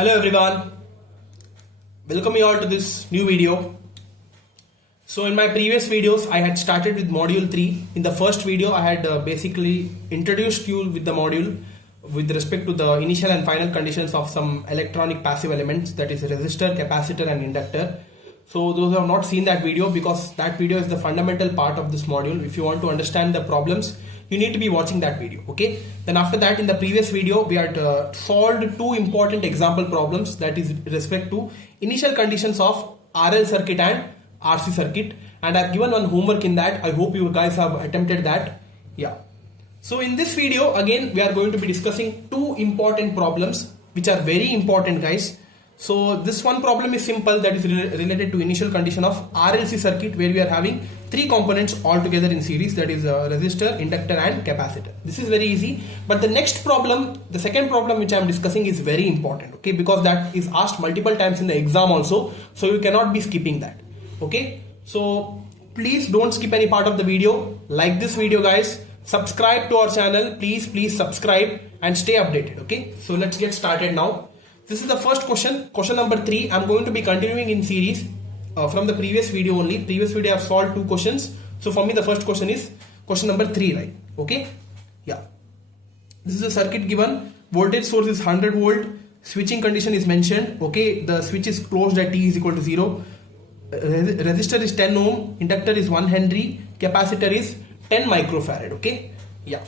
Hello everyone, welcome you all to this new video. So in my previous videos I had started with module 3. In the first video I had basically introduced you with the module with respect to the initial and final conditions of some electronic passive elements, that is resistor, capacitor and inductor. So those who have not seen that video, because that video is the fundamental part of this module. If you want to understand the problems, you need to be watching that video. Okay, then after that, in the previous video we had solved two important example problems, that is respect to initial conditions of RL circuit and RC circuit, and I've given one homework in that. I hope you guys have attempted that. Yeah, so in this video again we are going to be discussing two important problems which are very important, guys. So this one problem is simple, that is related to initial condition of RLC circuit, where we are having three components all together in series, that is resistor, inductor and capacitor. This is very easy, but the next problem, the second problem which I am discussing, is very important, okay, because that is asked multiple times in the exam also, so you cannot be skipping that. Okay, so please don't skip any part of the video. Like this video, guys, subscribe to our channel, please subscribe and stay updated. Okay, so let's get started now. This is the first question, question number 3. I'm going to be continuing in series from the previous video only. Previous video I've solved two questions. So for me the first question is question number 3, right? Okay. Yeah. This is a circuit given. Voltage source is 100 volt. Switching condition is mentioned. Okay. The switch is closed at t is equal to 0. Resistor is 10 ohm. Inductor is 1 Henry. Capacitor is 10 microfarad. Okay. Yeah.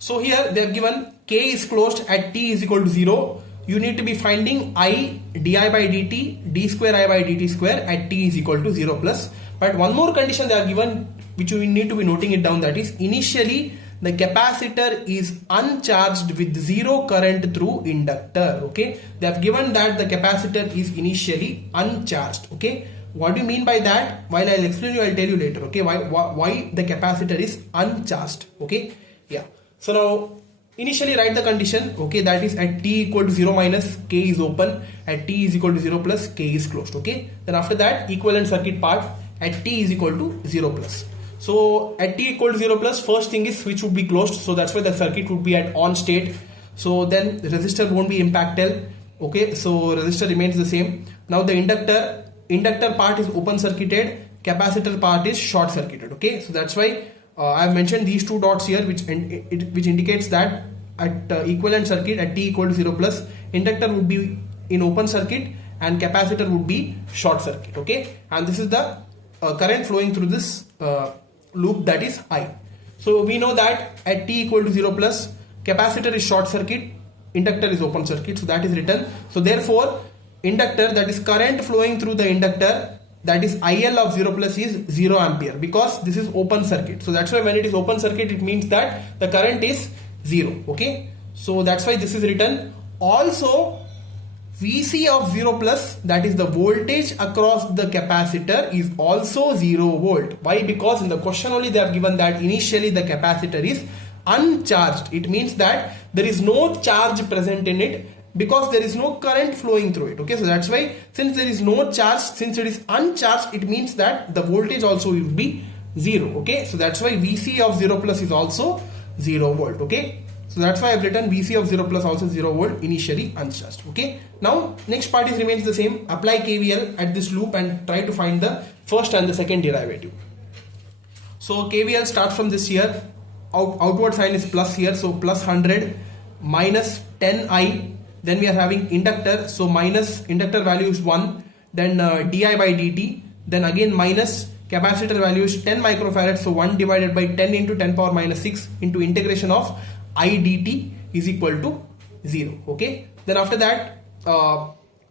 So here they have given K is closed at t is equal to 0. You need to be finding I di by dt, d square I by dt square at t is equal to 0 plus. But one more condition they are given, which you need to be noting it down, that is initially the capacitor is uncharged with zero current through inductor. Okay, they have given that the capacitor is initially uncharged. Okay, what do you mean by that? While I'll explain you, I'll tell you later. Okay, why the capacitor is uncharged. Okay, yeah. So now initially write the condition, okay, that is at t equal to 0 minus k is open, at t is equal to 0 plus k is closed. Okay, then after that equivalent circuit part at t is equal to 0 plus. So at t equal to 0 plus, first thing is switch would be closed, so that's why the circuit would be at on state. So then the resistor won't be impacted. Okay, so resistor remains the same. Now the inductor part is open circuited, capacitor part is short circuited. Okay, so that's why I have mentioned these two dots here, which indicates that at equivalent circuit at t equal to 0 plus, inductor would be in open circuit and capacitor would be short circuit. Okay, and this is the current flowing through this loop, that is I. So we know that at t equal to 0 plus, capacitor is short circuit, inductor is open circuit, so that is written. So therefore inductor, that is current flowing through the inductor, that is IL of 0 plus, is 0 ampere, because this is open circuit. So that's why when it is open circuit, it means that the current is 0. Okay, so that's why this is written. Also VC of 0 plus, that is the voltage across the capacitor, is also 0 volt. Why? Because in the question only they have given that initially the capacitor is uncharged. It means that there is no charge present in it, because there is no current flowing through it. Okay, so that's why, since there is no charge, since it is uncharged, it means that the voltage also will be 0. Okay, so that's why VC of 0 plus is also 0 volt. Okay, so that's why I've written VC of 0 plus also 0 volt, initially uncharged. Okay, now next part is remains the same. Apply KVL at this loop and try to find the first and the second derivative. So KVL starts from this here. Outward sign is plus here, so plus 100 minus 10I. Then we are having inductor, so minus inductor value is 1, then di by dt, then again minus capacitor value is 10 microfarad, so 1 divided by 10 into 10 power minus 6 into integration of I dt is equal to 0. Okay, then after that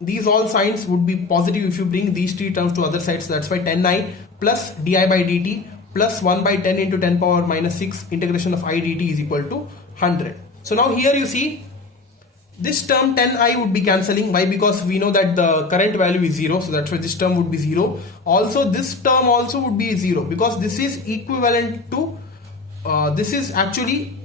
these all signs would be positive if you bring these three terms to other sides. That's why 10I plus di by dt plus 1 by 10 into 10 power minus 6 integration of I dt is equal to 100. So now here you see, this term 10I would be cancelling. Why? Because we know that the current value is 0, so that's why this term would be 0. Also this term also would be 0, because this is equivalent to this is actually,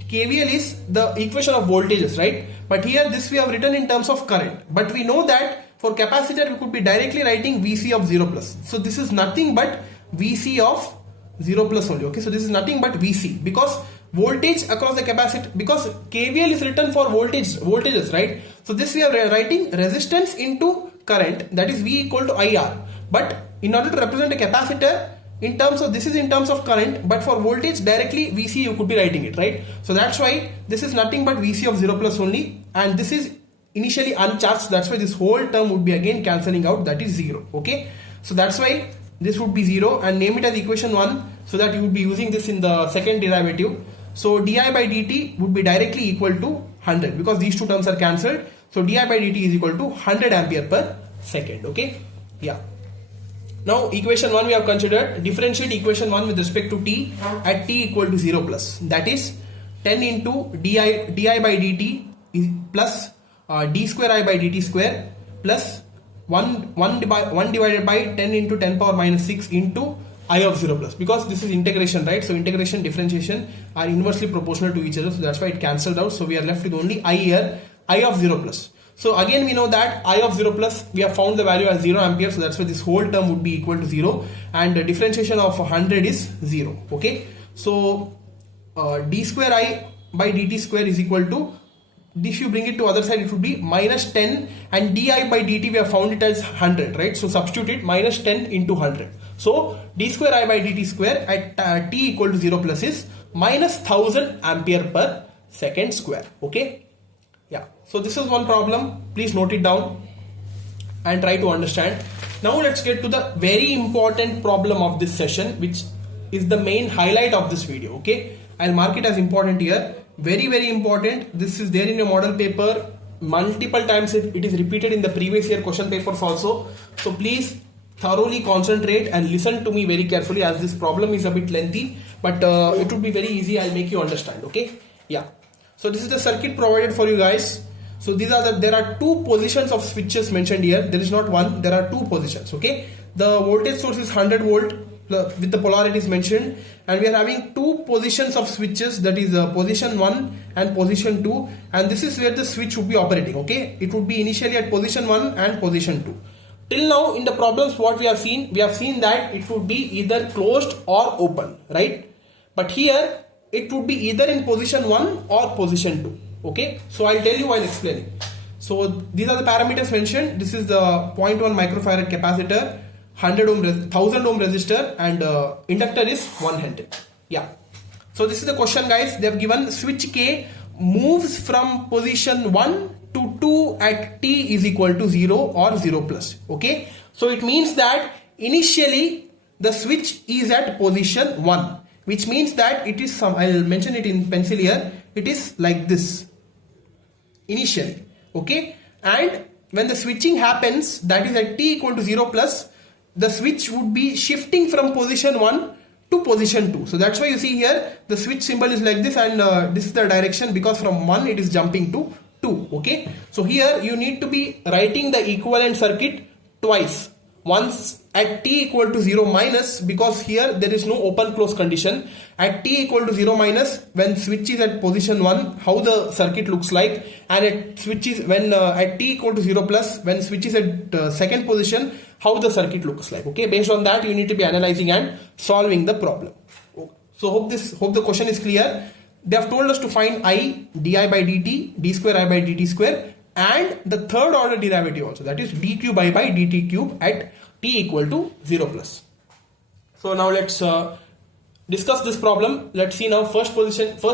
KVL is the equation of voltages, right? But here this we have written in terms of current, but we know that for capacitor we could be directly writing VC of 0 plus. So this is nothing but VC of 0 plus only. Okay, so this is nothing but VC, because voltage across the capacitor, because KVL is written for voltages, right? So this we are writing resistance into current, that is V equal to IR. But in order to represent a capacitor in terms of, this is in terms of current, but for voltage directly VC you could be writing it, right? So that's why this is nothing but VC of 0 plus only, and this is initially uncharged, that's why this whole term would be again cancelling out, that is 0. Okay, so that's why this would be 0, and name it as equation 1, so that you would be using this in the second derivative. So di by dt would be directly equal to 100, because these two terms are cancelled. So di by dt is equal to 100 ampere per second. Okay, yeah. Now equation 1 we have considered. Differentiate equation 1 with respect to t at t equal to 0 plus, that is 10 into di by dt is plus d square I by dt square plus 1 divided by 10 into 10 power minus 6 into I of 0 plus, because this is integration, right? So integration, differentiation are inversely proportional to each other, so that's why it cancelled out. So we are left with only I here, I of 0 plus. So again we know that I of 0 plus, we have found the value as 0 ampere, so that's why this whole term would be equal to 0, and the differentiation of 100 is 0. Okay, so d square I by dt square is equal to, if you bring it to other side it would be minus 10, and di by dt we have found it as 100, right? So substitute it, minus 10 into 100. So d square I by dt square at t equal to 0 plus is minus 1000 ampere per second square. Okay, yeah. So this is one problem, please note it down and try to understand. Now let's get to the very important problem of this session, which is the main highlight of this video. Okay, I'll mark it as important here. Very important. This is there in your model paper multiple times. It is repeated in the previous year question papers also. So please thoroughly concentrate and listen to me very carefully, as this problem is a bit lengthy, but it would be very easy. I'll make you understand. Okay, yeah. So this is the circuit provided for you guys. So these are there are two positions of switches mentioned here. There is not one, there are two positions. Okay, the voltage source is 100 volt with the polarities mentioned, and we are having two positions of switches, that is position 1 and position 2, and this is where the switch would be operating. Okay, it would be initially at position 1 and position 2. Till now in the problems what we have seen that it would be either closed or open, right? But here it would be either in position 1 or position 2. Okay, so I'll tell you while explaining. So these are the parameters mentioned. This is the 0.1 microfarad capacitor, 1000 ohm resistor, and inductor is 1 Henry. Yeah. So this is the question, guys. They have given switch K moves from position 1 to 2 at t is equal to 0 or 0 plus. Okay, so it means that initially the switch is at position 1, which means that it is some, I'll mention it in pencil here, it is like this initially. Okay, and when the switching happens, that is at t equal to 0 plus, the switch would be shifting from position 1 to position 2. So that's why you see here the switch symbol is like this, and this is the direction, because from 1 it is jumping to 2. Okay, so here you need to be writing the equivalent circuit twice. Once at t equal to 0 minus, because here there is no open close condition. At t equal to 0 minus, when switch is at position 1, how the circuit looks like, and at switch is when at t equal to 0 plus, when switch is at second position, how the circuit looks like. Okay, based on that you need to be analyzing and solving the problem. So hope the question is clear. They have told us to find I di by dt, d square I by dt square, and the third order derivative also, that is d cube I by dt cube at t equal to 0 plus. So now let's discuss this problem. Let's see now. First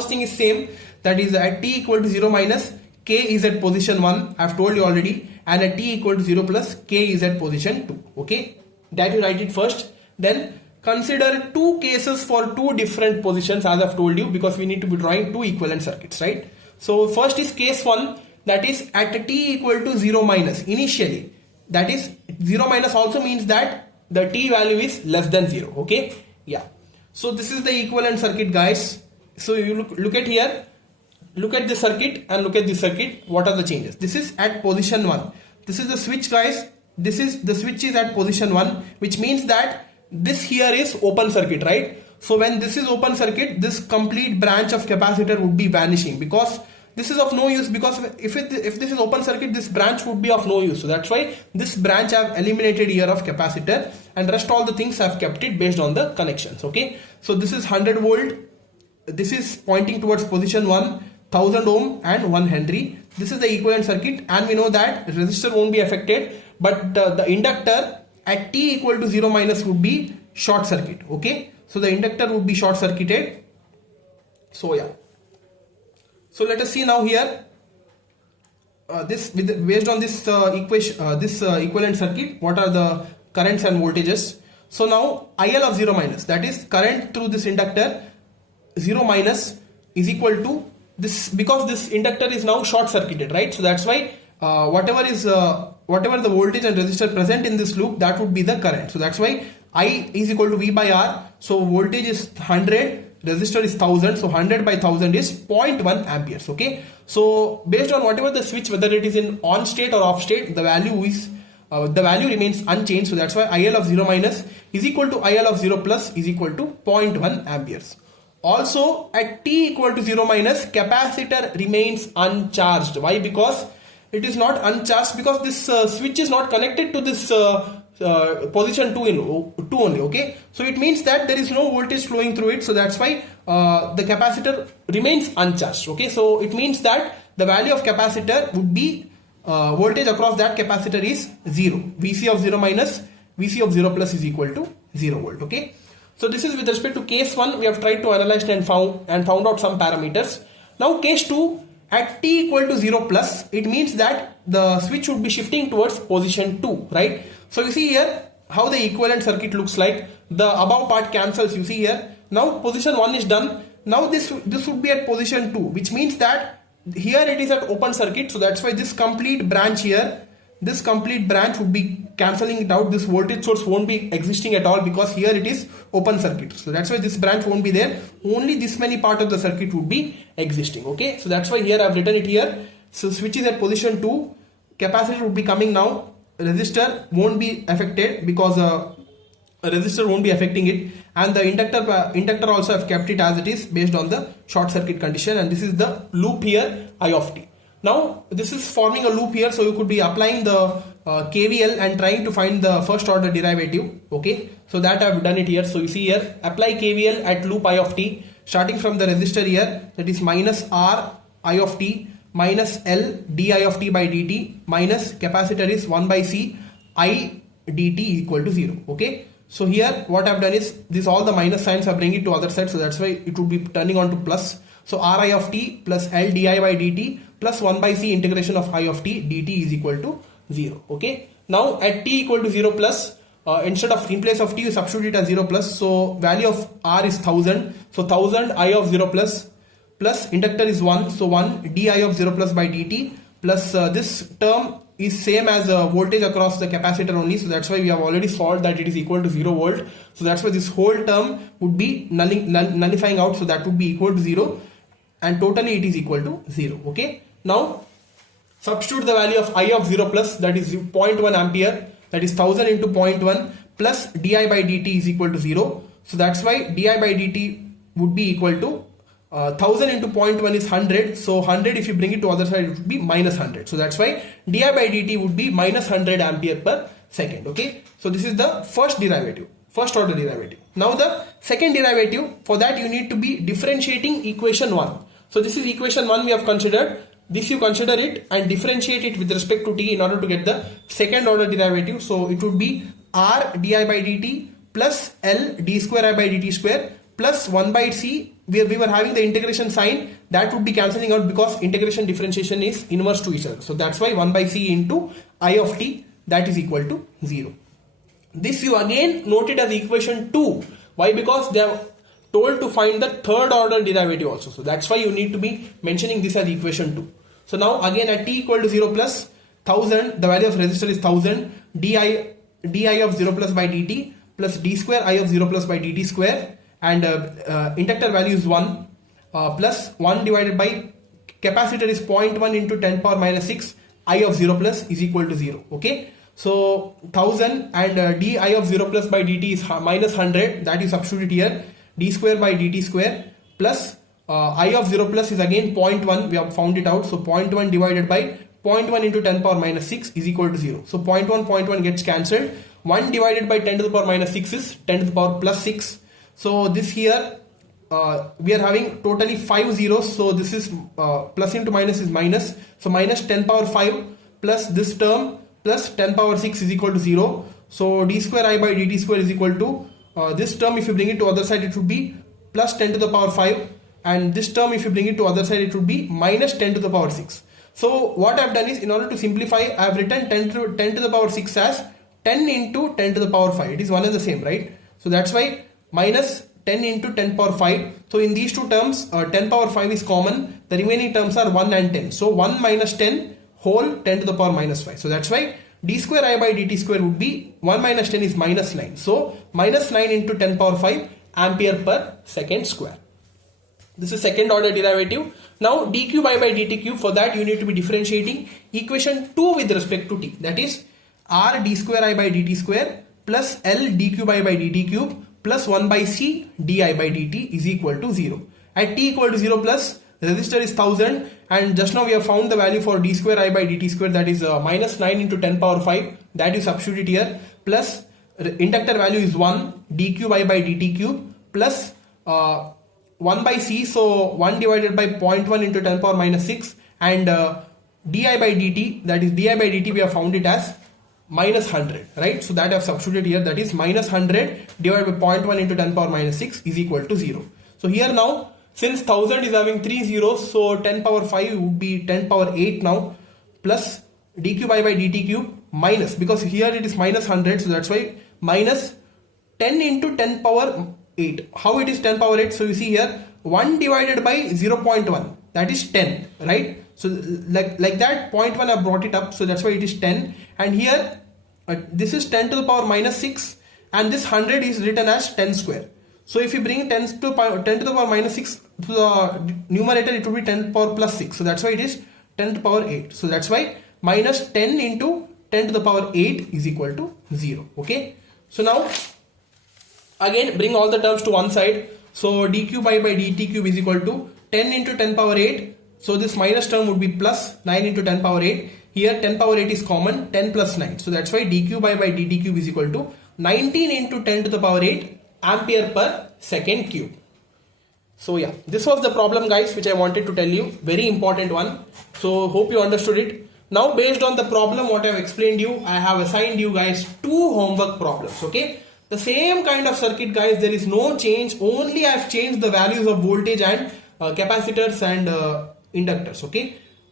thing is same, that is at t equal to 0 minus, k is at position 1, I have told you already, and at t equal to 0 plus, k is at position 2. Okay, that you write it first. Then consider two cases for two different positions, as I have told you, because we need to be drawing two equivalent circuits, right? So first is case 1, that is at t equal to 0 minus initially, that is 0 minus also means that the t value is less than 0. Okay, yeah. So this is the equivalent circuit, guys. So you look at here, look at the circuit and look at the circuit. What are the changes? This is at position 1. This is the switch, guys. This is the switch is at position 1, which means that this here is open circuit, right? So when this is open circuit, this complete branch of capacitor would be vanishing, because this is of no use, because if this is open circuit, this branch would be of no use. So that's why this branch I have eliminated here of capacitor, and rest all the things I have kept it based on the connections. Okay, so this is 100 volt this is pointing towards position 1, 1000 ohm and 1 Henry. This is the equivalent circuit, and we know that resistor won't be affected, but the inductor at t equal to 0 minus would be short circuit. Okay, so the inductor would be short circuited. So yeah, so let us see now here based on this equation, this equivalent circuit, what are the currents and voltages. So now IL of 0 minus, that is current through this inductor 0 minus, is equal to this, because this inductor is now short circuited, right? So that's why whatever the voltage and resistor present in this loop, that would be the current. So that's why I is equal to V by R. So voltage is 100, resistor is 1000, so 100 by 1000 is 0.1 amperes. Okay, so based on whatever the switch, whether it is in on state or off state, the value remains unchanged. So that's why IL of 0 minus is equal to IL of 0 plus is equal to 0.1 amperes. Also at t equal to 0 minus, capacitor remains uncharged. Why? Because it is not uncharged because this switch is not connected to this position 2 only. Okay, so it means that there is no voltage flowing through it, so that's why the capacitor remains uncharged. Okay, so it means that the value of capacitor would be voltage across that capacitor is 0. Vc of 0 minus Vc of 0 plus is equal to 0 volt. Okay, so this is with respect to case 1. We have tried to analyze and found out some parameters. Now case 2, at t equal to 0 plus, it means that the switch would be shifting towards position 2, right? So you see here how the equivalent circuit looks like. The above part cancels, you see here. Now position 1 is done. Now this would be at position 2, which means that here it is at open circuit. So that's why this complete branch here, this complete branch would be cancelling it out. This voltage source won't be existing at all because here it is open circuit. So that's why this branch won't be there. Only this many part of the circuit would be existing. Okay, so that's why here I've written it here. So switch is at position 2, capacitor would be coming now, resistor won't be affected because a resistor won't be affecting it, and the inductor also have kept it as it is based on the short circuit condition, and this is the loop here I of t. Now this is forming a loop here, so you could be applying the KVL and trying to find the first order derivative. Okay, so that I have done it here. So you see here, apply KVL at loop I of t, starting from the resistor here, that is minus R I of t minus L di of t by dt minus capacitor is 1 by C I dt equal to 0. Okay, so here what I've done is this, all the minus signs I bring it to other side, so that's why it would be turning on to plus. So Ri of t plus L di by dt plus 1 by C integration of I of t dt is equal to 0. Okay, now at t equal to 0 plus, instead of in place of t you substitute it as 0 plus, so value of R is 1000, so 1000 I of 0 plus inductor is 1, so 1 di of 0 plus by dt plus this term is same as voltage across the capacitor only, so that's why we have already solved that it is equal to 0 volt. So that's why this whole term would be nullifying out, so that would be equal to 0, and totally it is equal to 0. Okay, now substitute the value of I of 0 plus, that is 0.1 ampere, that is 1000 into 0.1 plus di by dt is equal to 0. So that's why di by dt would be equal to 1000 into 0.1 is 100, so 100 if you bring it to other side it would be minus 100. So that's why di by dt would be minus 100 ampere per second. Okay, so this is the first derivative, first order derivative. Now the second derivative, for that you need to be differentiating equation 1. So this is equation 1 we have considered. This you consider it and differentiate it with respect to t in order to get the second order derivative. So it would be R di by dt plus L d square I by dt square plus 1 by C. We were having the integration sign, that would be cancelling out because integration differentiation is inverse to each other. So that's why 1 by C into I of t, that is equal to 0. This you again note it as equation 2. Why? Because they are told to find the third order derivative also. So that's why you need to be mentioning this as equation 2. So now again at t equal to 0 plus, 1000, the value of resistor is 1000, di of 0 plus by dt plus d square I of 0 plus by dt square, and inductor value is 1 plus 1 divided by capacitor is 0.1 into 10 power minus 6 I of 0 plus is equal to 0. Okay, so 1000 and di of 0 plus by dt is minus 100, that is substitute here, d square by dt square plus I of 0 plus is again 0.1, we have found it out, so 0.1 divided by 0.1 into 10 power minus 6 is equal to 0. So 0.1 gets cancelled, 1 divided by 10 to the power minus 6 is 10 to the power plus 6. So this here we are having totally 5 zeros, so this is plus into minus is minus, so minus 10 power 5 plus this term plus 10 power 6 is equal to 0. So d square I by dt square is equal to this term, if you bring it to other side, it would be plus 10 to the power 5, and this term, if you bring it to other side, it would be minus 10 to the power 6. So what I have done is, in order to simplify, I have written 10 to the power 6 as 10 into 10 to the power 5. It is one and the same, right? So that's why minus 10 into 10 power 5. So in these two terms, 10 power 5 is common. The remaining terms are 1 and 10. So 1 minus 10 whole 10 to the power minus 5. So that's why d square I by dt square would be 1 minus 10 is minus 9. So minus 9 into 10 power 5 ampere per second square. This is second order derivative. Now d cube I by dt cube, for that you need to be differentiating equation 2 with respect to t. That is r d square I by dt square plus l d cube I by dt cube plus 1 by c di by dt is equal to 0. At t equal to 0 plus, resistor is 1000, and just now we have found the value for d square I by dt square, that is minus 9 into 10 power 5, that you substitute here, plus inductor value is 1, d cube I by dt cube plus 1 by c, so 1 divided by 0.1 into 10 power minus 6, and di by dt, that is di by dt, we have found it as minus 100, right? So that I have substituted here, that is minus 100 divided by 0.1 into 10 power minus 6 is equal to 0. So here now, since 1000 is having 3 zeros, so 10 power 5 would be 10 power 8 now, plus d cube I by dt cube minus, because here it is minus 100, so that's why minus 10 into 10 power 8. How it is 10 power 8? So you see here 1 divided by 0.1, that is 10, right? So like that 0.1 I brought it up, so that's why it is 10, and here this is 10 to the power minus 6, and this 100 is written as 10 square. So if you bring 10 to the power minus 6 to the numerator, it will be 10 to the power plus 6, so that's why it is 10 to the power 8. So that's why minus 10 into 10 to the power 8 is equal to 0. Okay, so now again bring all the terms to one side. So d cube I by dt cube is equal to 10 into 10 power 8. So this minus term would be plus 9 into 10 power 8. Here 10 power 8 is common, 10 plus 9. So that's why d cube I by dt cube is equal to 19 into 10 to the power 8 ampere per second cube. So yeah, this was the problem guys, which I wanted to tell you. Very important one. So hope you understood it. Now based on the problem what I have explained you, I have assigned you guys 2 homework problems. Okay. The same kind of circuit guys, there is no change, only I have changed the values of voltage and capacitors and inductors.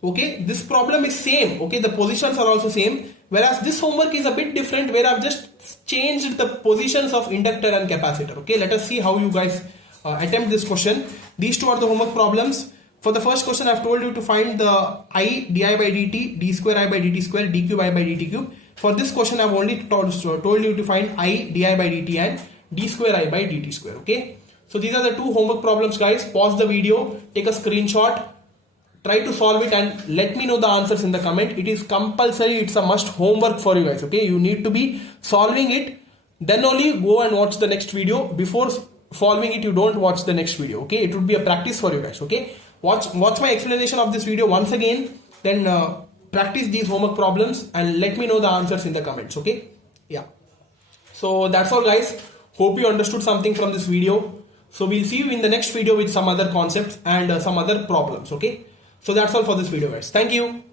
Okay, this problem is same. Okay, the positions are also same, whereas this homework is a bit different, where I've just changed the positions of inductor and capacitor. Okay, let us see how you guys attempt this question. These two are the homework problems. For the first question, I've told you to find the I di by dt, d square I by dt square, d cube I by dt cube. For this question, I've only told you to find I di by dt and d square I by dt square. Okay, so these are the 2 homework problems guys. Pause the video, take a screenshot, try to solve it, and let me know the answers in the comment. It is compulsory, it's a must homework for you guys. Okay, you need to be solving it, then only go and watch the next video. Before solving it, you don't watch the next video. Okay, it would be a practice for you guys. Okay, watch my explanation of this video once again, then practice these homework problems and let me know the answers in the comments. Okay, yeah, so that's all guys. Hope you understood something from this video. So we'll see you in the next video with some other concepts and some other problems. Okay, so that's all for this video guys. Thank you.